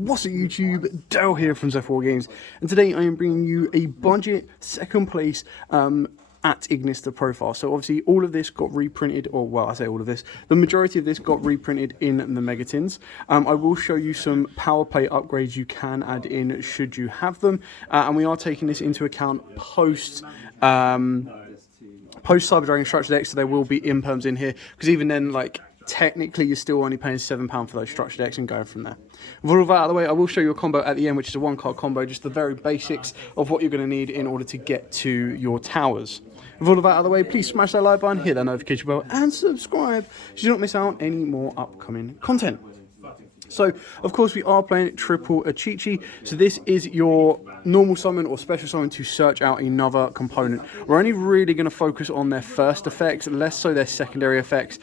What's up YouTube, Dale here from Zephyr Games, and today I am bringing you a budget second place at Ignister profile. So obviously all of this got reprinted, or well I say all of this, the majority of this got reprinted in the Megatins. I will show you some power play upgrades you can add in should you have them, and we are taking this into account post Cyber Dragon Structure decks, so there will be imperms in here, because even then, like, technically you're still only paying £7 for those structure decks and going from there. With all of that out of the way, I will show you a combo at the end, which is a one card combo, just the very basics of what you're going to need in order to get to your towers. With all of that out of the way, please smash that like button, hit that notification bell, and subscribe so you don't miss out on any more upcoming content. So, of course, we are playing triple Achichi. So this is your normal summon or special summon to search out another component. We're only really going to focus on their first effects, less so their secondary effects,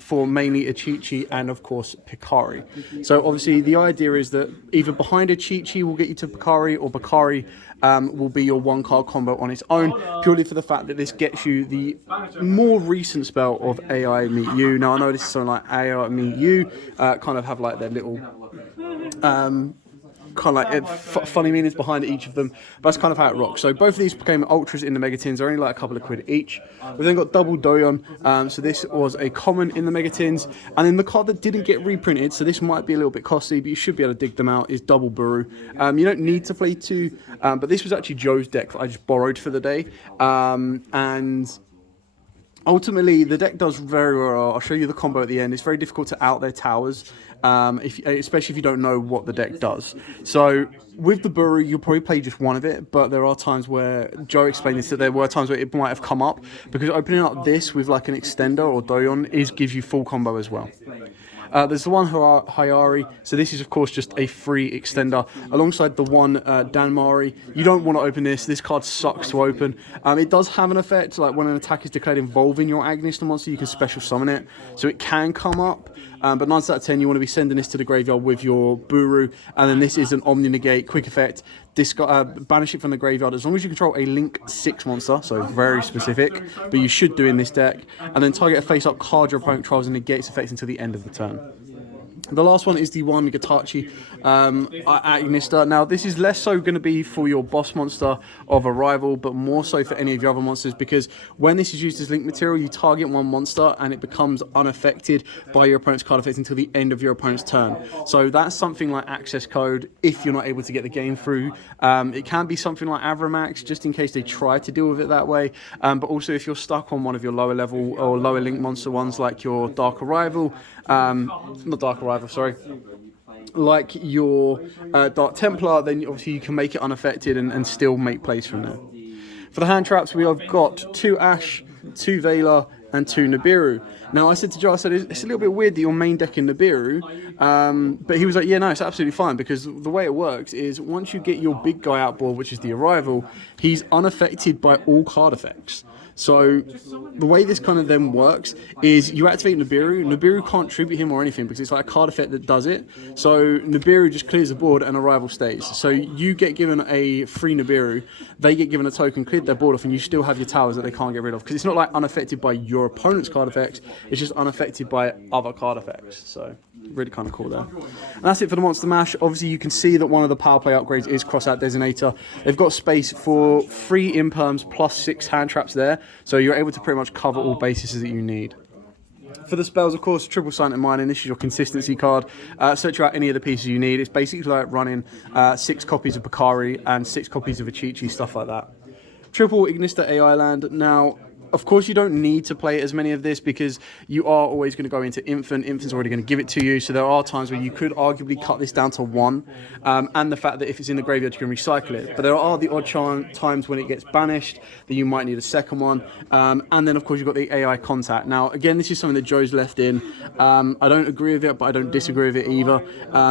for mainly Achichi and, of course, Picari. So, obviously, the idea is that either behind Achichi will get you to Picari, or Picari will be your one card combo on its own, purely for the fact that this gets you the more recent spell of AI Meet You. Now I know this is something like AI Meet You, kind of have like their little kind of like funny meanings behind each of them, but that's kind of how it rocks. So both of these became ultras in the Megatins. They're only like a couple of quid each. We've then got double Doyon, so this was a common in the Megatins, and then the card that didn't get reprinted, so this might be a little bit costly, but you should be able to dig them out, is double Buru. You don't need to play two, but this was actually Joe's deck that I just borrowed for the day, and ultimately, the deck does very well. I'll show you the combo at the end. It's very difficult to out their towers, especially if you don't know what the deck does. So with the Buru, you'll probably play just one of it, but there are times where, Joe explained this, that there were times where it might have come up, because opening up this with like an extender or Doyon gives you full combo as well. There's the one Hayari, so this is of course just a free extender, alongside the one Danmari. You don't want to open this card sucks to open. It does have an effect, like when an attack is declared involving your Agnister monster, you can special summon it, so it can come up. But 9 out of 10, you want to be sending this to the graveyard with your Buru, and then this is an Omni Negate, quick effect. Banish it from the graveyard as long as you control a Link 6 monster, so very specific, but you should do in this deck. And then target a face-up card your opponent controls and negates effects until the end of the turn. The last one is the one Gatachi at Ignister. Now, this is less so going to be for your boss monster of Arrival, but more so for any of your other monsters, because when this is used as link material, you target one monster and it becomes unaffected by your opponent's card effects until the end of your opponent's turn. So that's something like access code if you're not able to get the game through. It can be something like Avramax, just in case they try to deal with it that way. But also if you're stuck on one of your lower level or lower link monster ones, like your Dark Arrival, not Dark Arrival, sorry, like your Dark Templar, then obviously you can make it unaffected and still make plays from there. For the hand traps, we have got 2 Ash, 2 Veiler, and 2 Nibiru. Now, I said to Joe, I said, it's a little bit weird that you're main decking Nibiru, but he was like, yeah, no, it's absolutely fine, because the way it works is once you get your big guy outboard, which is the Arrival, he's unaffected by all card effects. So the way this kind of then works is you activate Nibiru. Nibiru can't tribute him or anything because it's like a card effect that does it. So Nibiru just clears the board and Arrival stays. So you get given a free Nibiru, they get given a token, cleared their board off, and you still have your towers that they can't get rid of. Because it's not like unaffected by your opponent's card effects, it's just unaffected by other card effects. So really kind of cool there. And that's it for the Monster Mash. Obviously you can see that one of the power play upgrades is Crossout Designator. They've got space for 3 imperms plus 6 hand traps there, so you're able to pretty much cover all bases that you need. For the spells, of course, Triple Silent Mining, this is your consistency card. Search out any of the pieces you need. It's basically like running 6 copies of Picari and 6 copies of Achichi, stuff like that. Triple Ignister AI Land. Now, of course, you don't need to play as many of this because you are always going to go into Infant. Infant's already going to give it to you, so there are times where you could arguably cut this down to 1, and the fact that if it's in the graveyard, you can recycle it. But there are the odd times when it gets banished that you might need a second one, and then, of course, you've got the AI Contact. Now, again, this is something that Joe's left in. I don't agree with it, but I don't disagree with it either,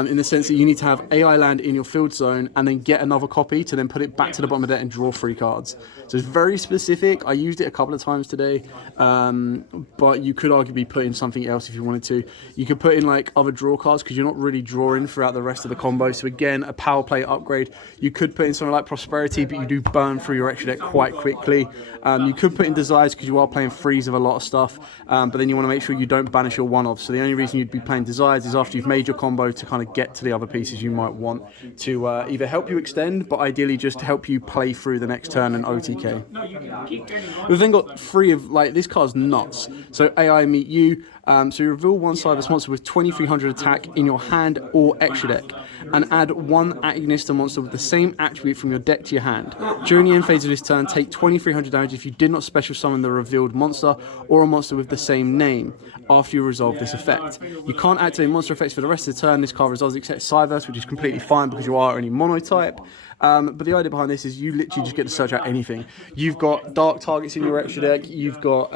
in the sense that you need to have AI land in your field zone and then get another copy to then put it back to the bottom of the deck and draw 3 cards. So it's very specific. I used it a couple of times times today, but you could arguably put in something else if you wanted to. You could put in like other draw cards because you're not really drawing throughout the rest of the combo. So again, a power play upgrade. You could put in something like Prosperity, but you do burn through your extra deck quite quickly. You could put in Desires because you are playing freeze of a lot of stuff, but then you want to make sure you don't banish your one-off. So the only reason you'd be playing Desires is after you've made your combo to kind of get to the other pieces you might want to either help you extend, but ideally just help you play through the next turn and OTK. We've then got 3 of, like, this card's nuts. So AI Meet You. So you reveal one side of this monster with 2300 attack in your hand or extra deck, and add 1 Agnista monster with the same attribute from your deck to your hand. During the end phase of this turn, take 2300 damage if you did not special summon the revealed monster or a monster with the same name after you resolve this effect. You can't activate monster effects for the rest of the turn. This card resolves except Cyverse, which is completely fine because you are only monotype. But the idea behind this is you literally just get to search out anything. You've got dark targets in your extra deck, you've got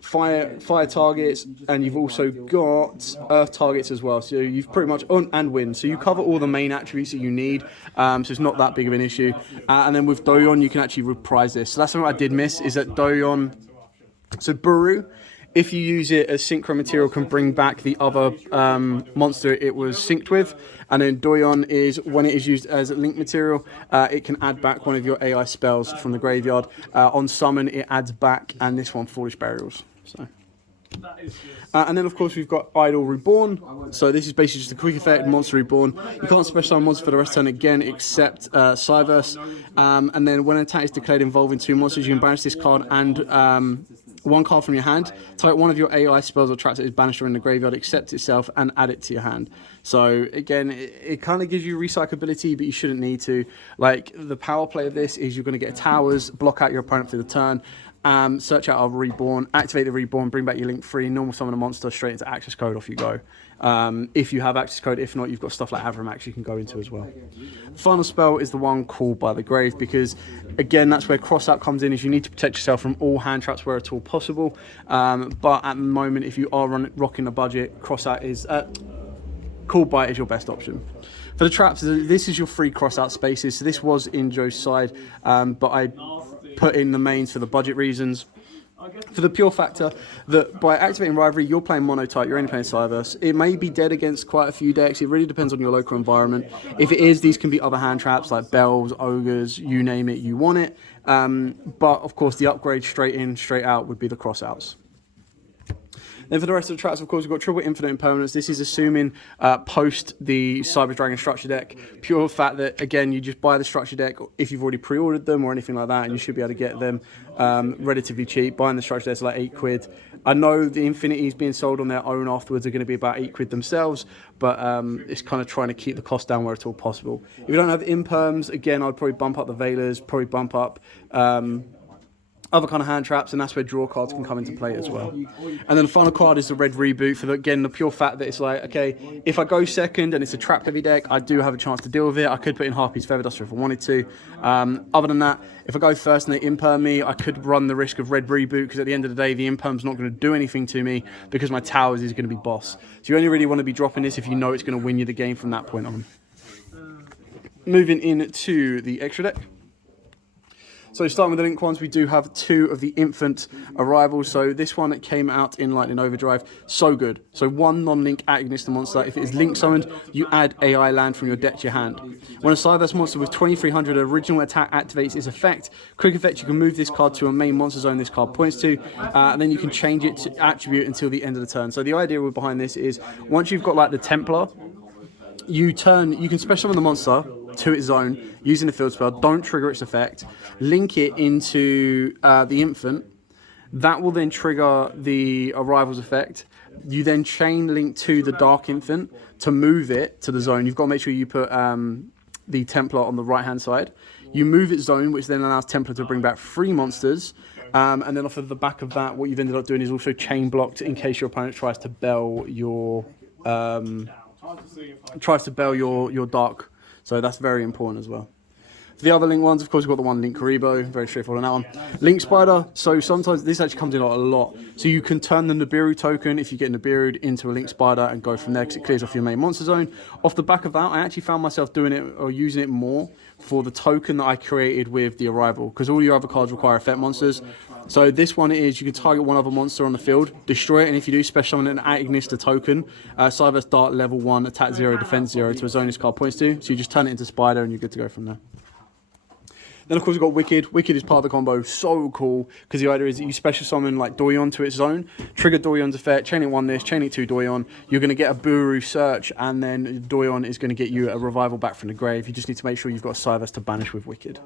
fire targets, and you've also got earth targets as well. So you've pretty much and wind. So you cover all the main attributes that you need. So it's not that big of an issue. And then with Doyon, you can actually reprise this. So that's something I did miss, is that Doyon. So Buru, if you use it as synchro material, can bring back the other monster it was synced with. And then Doyon is, when it is used as link material, it can add back one of your AI spells from the graveyard. On summon, it adds back, and this one, Foolish Burials. So. And then, of course, we've got Idol Reborn. So this is basically just a quick effect, Monster Reborn. You can't special summon monster for the rest of the turn again, except Cyverse. And then when an attack is declared involving 2 monsters, you can banish this card and 1 card from your hand. Type one of your AI spells or traps that is banished or in the graveyard, accept itself, and add it to your hand. So again, it kind of gives you recyclability, but you shouldn't need to. Like, the power play of this is you're going to get towers, block out your opponent for the turn. Search out a Reborn, activate the Reborn, bring back your link free, normal summon a monster straight into access code, off you go. If you have access code, if not, you've got stuff like Avramax you can go into as well. The final spell is the one called by the grave, because again, that's where crossout comes in, is you need to protect yourself from all hand traps where at all possible. But at the moment, if you are rocking a budget, crossout is called by is your best option. For the traps, this is your free crossout spaces. So this was in Joe's side, but I put in the mains for the budget reasons. For the pure factor that by activating Rivalry, you're playing monotype, you're only playing Cyverse. It may be dead against quite a few decks. It really depends on your local environment. If it is, these can be other hand traps like Bells, Ogres, you name it, you want it. But of course, the upgrade straight in, straight out would be the crossouts. Then for the rest of the traps, of course, we've got Triple Infinite Impermanence. This is assuming post the Cyber Dragon structure deck. Pure fact that, again, you just buy the structure deck if you've already pre-ordered them or anything like that, and you should be able to get them relatively cheap. Buying the structure decks are like £8. I know the Infinities being sold on their own afterwards are going to be about £8 themselves, but it's kind of trying to keep the cost down where it's all possible. If you don't have Imperms, again, I'd probably bump up the Veilers, probably bump up other kind of hand traps, and that's where draw cards can come into play as well. And then the final card is the red reboot, for again the pure fact that it's like, okay, if I go second and it's a trap heavy deck, I do have a chance to deal with it. I could put in Harpy's Feather Duster if I wanted to. Other than that, if I go first and they imperm me, I could run the risk of red reboot, because at the end of the day, the imperm's not going to do anything to me because my towers is going to be boss. So you only really want to be dropping this if you know it's going to win you the game from that point on. Moving into the extra deck. So starting with the Link ones, we do have 2 of the Infant Arrivals. So this one came out in Lightning Overdrive. So good. So 1 non-link Agnista monster. If it is link summoned, you add AI land from your deck to your hand. When a Cyverse monster with 2300 original attack activates its effect, quick effect, you can move this card to a main monster zone this card points to, and then you can change it to attribute until the end of the turn. So the idea behind this is, once you've got like the Templar, you can special summon the monster to its zone using the field spell, don't trigger its effect, link it into the Infant. That will then trigger the Arrivals effect. You then chain link to the Dark Infant to move it to the zone. You've got to make sure you put the Templar on the right hand side. You move its zone, which then allows Templar to bring back 3 monsters. And then off of the back of that, what you've ended up doing is also chain blocked in case your opponent tries to bell your Dark. So that's very important as well. For the other Link ones, of course, we've got the one Link Karibo, very straightforward on that one. Link Spider, so sometimes this actually comes in a lot. So you can turn the Nibiru token, if you get Nibiru'd, into a Link Spider and go from there because it clears off your main monster zone. Off the back of that, I actually found myself doing it or using it more for the token that I created with the Arrival, because all your other cards require effect monsters. So this one is, you can target one other monster on the field, destroy it, and if you do, special summon an Ignista token, Cyber's Dart level 1, attack 0, defense 0 to a zone this card points to. So you just turn it into Spider and you're good to go from there. Then of course we've got Wicked. Wicked is part of the combo, so cool, because the idea is that you special summon like Doyon to its zone, trigger Doyon's effect, chain link 1 this, chain link 2 Doyon, you're going to get a Buru search, and then Doyon is going to get you a revival back from the grave. You just need to make sure you've got a Cyber's to banish with Wicked.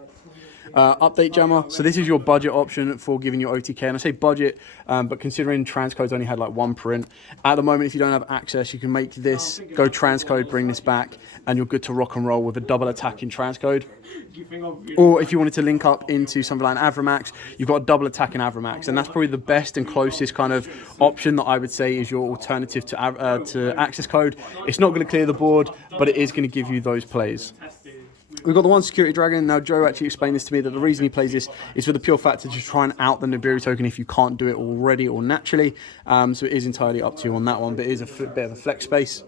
Update Jammer, so this is your budget option for giving you OTK, and I say budget, but considering transcodes only had like 1 print, at the moment if you don't have access, you can make this, go transcode, bring this back, and you're good to rock and roll with a double attack in transcode. Or if you wanted to link up into something like Avramax, you've got a double attack in Avramax, and that's probably the best and closest kind of option that I would say is your alternative to access code. It's not going to clear the board, but it is going to give you those plays. We've got the one Security Dragon. Now, Joe actually explained this to me, that the reason he plays this is for the pure fact to just try and out the Nibiru token if you can't do it already or naturally. So it is entirely up to you on that one, but it is a bit of a flex space.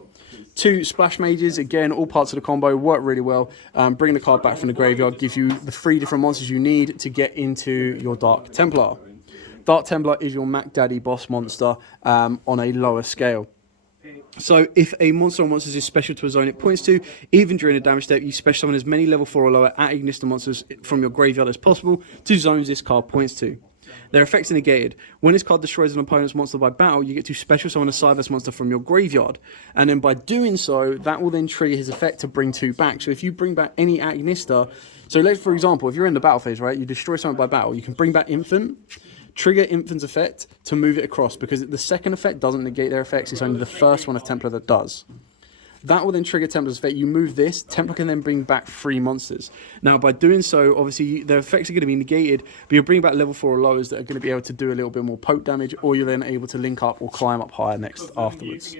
2 Splash Mages, again, all parts of the combo, work really well. Bring the card back from the graveyard, gives you the 3 different monsters you need to get into your Dark Templar. Dark Templar is your Mac Daddy boss monster on a lower scale. So if a monster or monsters is special to a zone it points to, even during a damage step, you special summon as many level 4 or lower at Ignista monsters from your graveyard as possible to zones this card points to. Their effects are negated. When this card destroys an opponent's monster by battle, you get to special summon a Cyberse monster from your graveyard. And then by doing so, that will then trigger his effect to bring 2 back. So if you bring back any Ignista, so let's, for example, if you're in the battle phase, right, you destroy something by battle, you can bring back Infant, trigger Infant's effect to move it across, because the second effect doesn't negate their effects, it's only the first one of Templar that does. That will then trigger Templar's effect. You move this, Templar can then bring back 3 monsters. Now, by doing so, obviously, their effects are going to be negated, but you'll bring back level 4 or lowers that are going to be able to do a little bit more poke damage, or you're then able to link up or climb up higher next afterwards.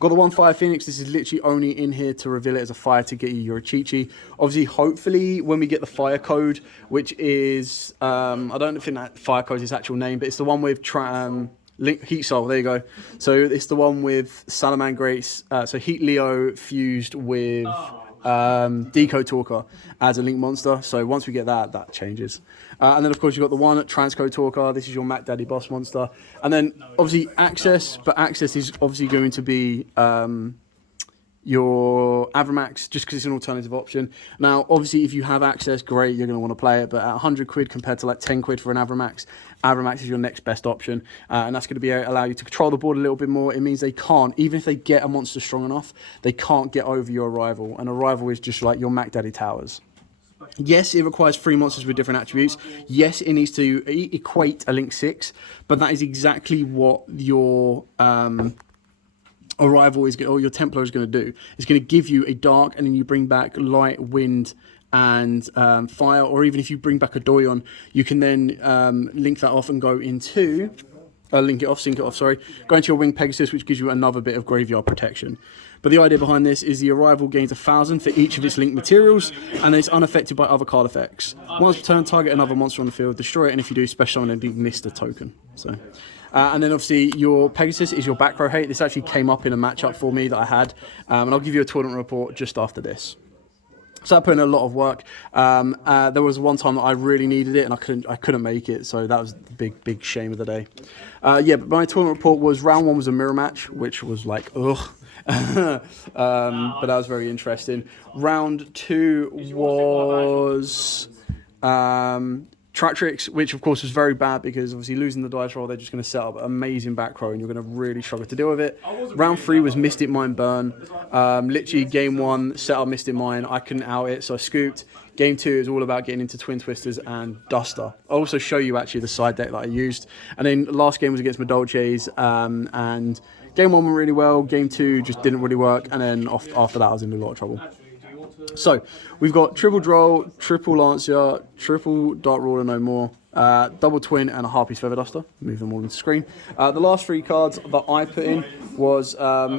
Got the one Fire Phoenix. This is literally only in here to reveal it as a fire to get you your Chichi. Obviously, hopefully, when we get the fire code, which is, I don't think that fire code is its actual name, but it's the one with Heat Soul, there you go. So it's the one with Salamangreat, so Heat Leo fused with Decode Talker as a Link monster. So once we get that, that changes. And then of course you've got the one Transcode Talker. This is your Mac Daddy boss monster. And then obviously Access, but Access is obviously going to be your Avramax, just because it's an alternative option. Now, obviously, if you have access, great, you're going to want to play it, but at 100 quid compared to like 10 quid for an Avramax, Avramax is your next best option, and that's going to be allow you to control the board a little bit more. It means they can't, even if they get a monster strong enough, they can't get over your Arrival, and Arrival is just like your Mac Daddy towers. Yes, it requires 3 monsters with different attributes. Yes, it needs to equate a Link 6, but that is exactly what your Arrival is, or your Templar is going to do. It's going to give you a dark, and then you bring back light, wind, and fire. Or even if you bring back a Doyon, you can then link that off and go into sync it off. Sorry, go into your Winged Pegasus, which gives you another bit of graveyard protection. But the idea behind this is the Arrival gains 1,000 for each of its linked materials, and it's unaffected by other card effects. Once per turn, target another monster on the field, destroy it, and if you do, special summon an Ignista token. So. And then obviously your Pegasus is your back row hate. This actually came up in a matchup for me that I had, and I'll give you a tournament report just after this. So I put in a lot of work. There was one time that I really needed it and I couldn't make it, so that was the big shame of the day. Yeah, but my tournament report was round 1 was a mirror match, which was like ugh. But that was very interesting. Round 2 was Track Tricks, which of course was very bad because obviously losing the dice roll, they're just going to set up an amazing back row and you're going to really struggle to deal with it. Round 3 was Mystic Mine Burn. Literally game 1, set up Mystic Mine, I couldn't out it, so I scooped. Game 2 is all about getting into Twin Twisters and Duster. I'll also show you actually the side deck that I used. And then last game was against Madolches, and game 1 went really well, game 2 just didn't really work, and then after that I was in a lot of trouble. So, we've got triple Droll, triple Lancia, triple Dark Ruler no more, double Twin, and a Harpy's Feather Duster. Move them all into screen. The last 3 cards that I put in was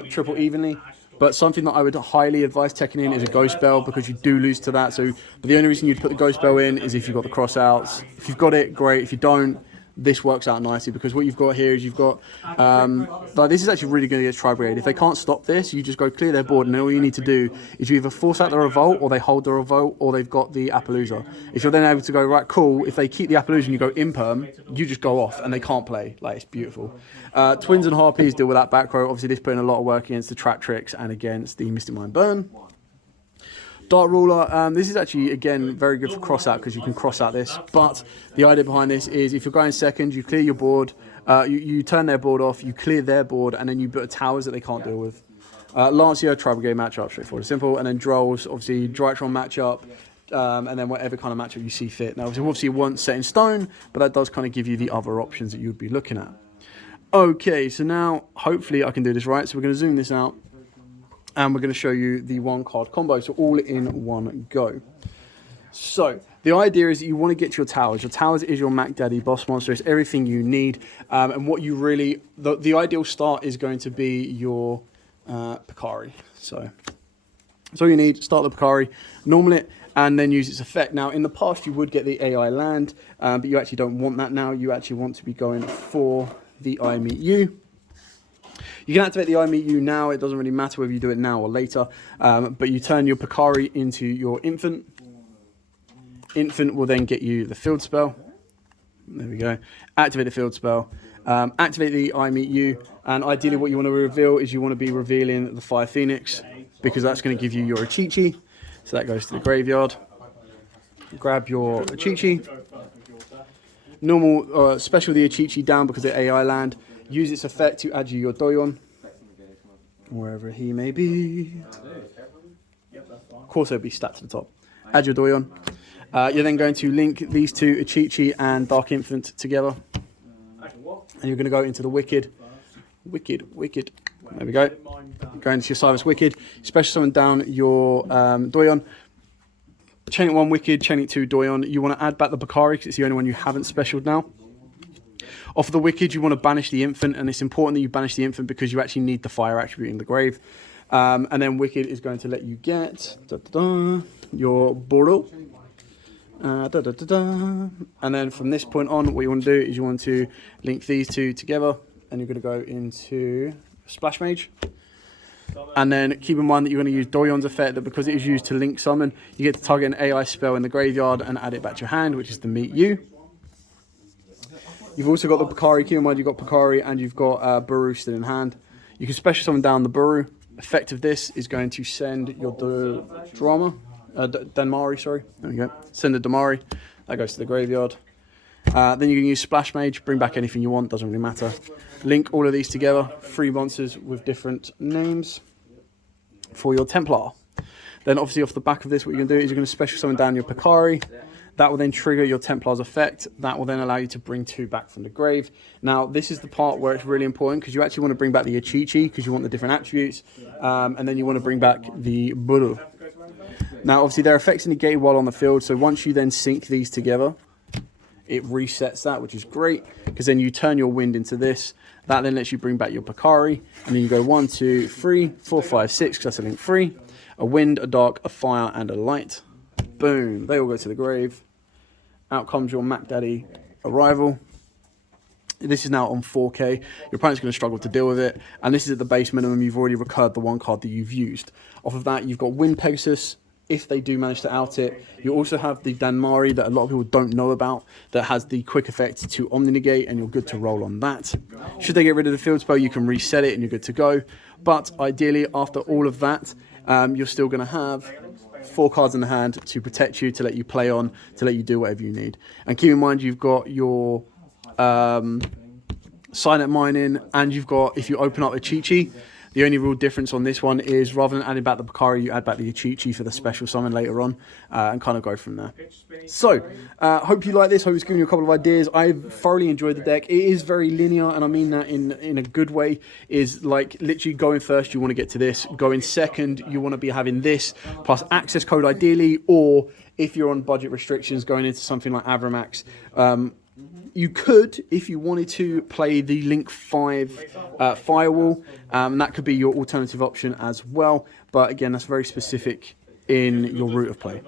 triple Evenly, But something that I would highly advise teching in is a Ghost Bell, because you do lose to that. So the only reason you'd put the Ghost Bell in is if you've got the crossouts. If you've got it, great. If you don't, this works out nicely, because what you've got here is you've got, like, this is actually really good against Tri-Brigade. If they can't stop this, you just go clear their board, and then all you need to do is you either force out the Revolt, or they hold the Revolt, or they've got the Appaloosa. If you're then able to go, right, cool, if they keep the Appaloosa and you go Imperm, you just go off, and they can't play. Like, it's beautiful. Twins and Harpies deal with that back row. Obviously, this putting a lot of work against the Trap Tricks and against the Mystic Mind Burn. Dart Ruler, this is actually, again, very good for cross out, because you can cross out this. But the idea behind this is if you're going second, you clear your board, you turn their board off, you clear their board, and then you put towers that they can't deal with. Lancia, Tri-Brigade matchup, straightforward, simple. And then Drolls, obviously, Drytron matchup, and then whatever kind of matchup you see fit. Now, obviously, it wasn't set in stone, but that does kind of give you the other options that you would be looking at. Okay, so now, hopefully, I can do this right. So we're going to zoom this out. And we're going to show you the one card combo, so all in one go. So the idea is that you want to get to your towers. Your towers is your Mac Daddy boss monster. It's everything you need. And what you really, the ideal start is going to be your Picari. So that's all you need. Start the Picari, normal it, and then use its effect. Now, in the past, you would get the AI land, but you actually don't want that now. You actually want to be going for the I Meet You. You can activate the I Meet You now. It doesn't really matter whether you do it now or later. But you turn your Picari into your Infant. Infant will then get you the field spell. There we go. Activate the field spell. Activate the I Meet You. And ideally what you want to reveal is you want to be revealing the Fire Phoenix, because that's going to give you your Achichi. So that goes to the graveyard. Grab your Achichi. Normal, special the Achichi down because of AI land. Use its effect to add you your Doyon, wherever he may be. Of course, it'll be stat to the top. Add your Doyon. You're then going to link these two, Achichi and Dark Infant, together. And you're going to go into the Wicked. Wicked. There we go. Go into your Cyrus Wicked. Special summon down your Doyon. Chain it 1 Wicked, chain it 2 Doyon. You want to add back the Picari because it's the only one you haven't specialed now. Off the Wicked, you want to banish the Infant, and it's important that you banish the Infant because you actually need the fire attribute in the grave. And then Wicked is going to let you get your Boro. And then from this point on, what you want to do is you want to link these two together, and you're going to go into Splash Mage. And then keep in mind that you're going to use Doyon's effect, that because it is used to link summon, you get to target an AI spell in the graveyard and add it back to your hand, which is the Meet You. You've also got the Picari. Keep in mind you've got Picari and you've got Buru still in hand. You can special summon down the Buru. Effect of this is going to send your Danmari, sorry. There we go. Send the Damari. That goes to the graveyard. Then you can use Splash Mage, bring back anything you want, doesn't really matter. Link all of these together, 3 monsters with different names for your Templar. Then obviously off the back of this, what you're going to do is you're going to special summon down your Picari. That will then trigger your Templar's effect. That will then allow you to bring 2 back from the grave. Now, this is the part where it's really important because you actually want to bring back the Achichi because you want the different attributes. And then you want to bring back the Buru. Now, obviously, their effects are negated while on the field. So once you then sync these together, it resets that, which is great because then you turn your wind into this. That then lets you bring back your Picari. And then you go 1, 2, 3, 4, 5, 6, because that's a link 3. A wind, a dark, a fire, and a light. Boom, they all go to the grave. Out comes your Mac Daddy Arrival. This is now on 4K. Your opponent's going to struggle to deal with it. And this is at the base minimum. You've already recurred the 1 card that you've used. Off of that, you've got Wind Pegasus. If they do manage to out it, you also have the Danmari that a lot of people don't know about that has the quick effect to Omni-Negate, and you're good to roll on that. Should they get rid of the field spell, you can reset it and you're good to go. But ideally, after all of that, you're still going to have 4 cards in the hand to protect you, to let you play on, to let you do whatever you need. And keep in mind, you've got your Silent Mining, and you've got, if you open up a Chi-Chi, the only real difference on this one is rather than adding back the Picari, you add back the Chi-Chi for the special summon later on, and kind of go from there. So, hope you like this. Hope it's giving you a couple of ideas. I've thoroughly enjoyed the deck. It is very linear, and I mean that in a good way. Is like literally going first, you want to get to this. Going second, you want to be having this plus access code ideally, or if you're on budget restrictions, going into something like Avramax. You could, if you wanted to, play the Link 5 Firewall. That could be your alternative option as well. But again, that's very specific in your route of play.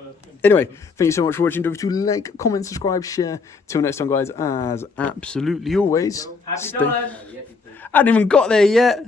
Anyway, thank you so much for watching. Don't forget to like, comment, subscribe, share. Till next time, guys, as absolutely always, Happy done. I hadn't even got there yet.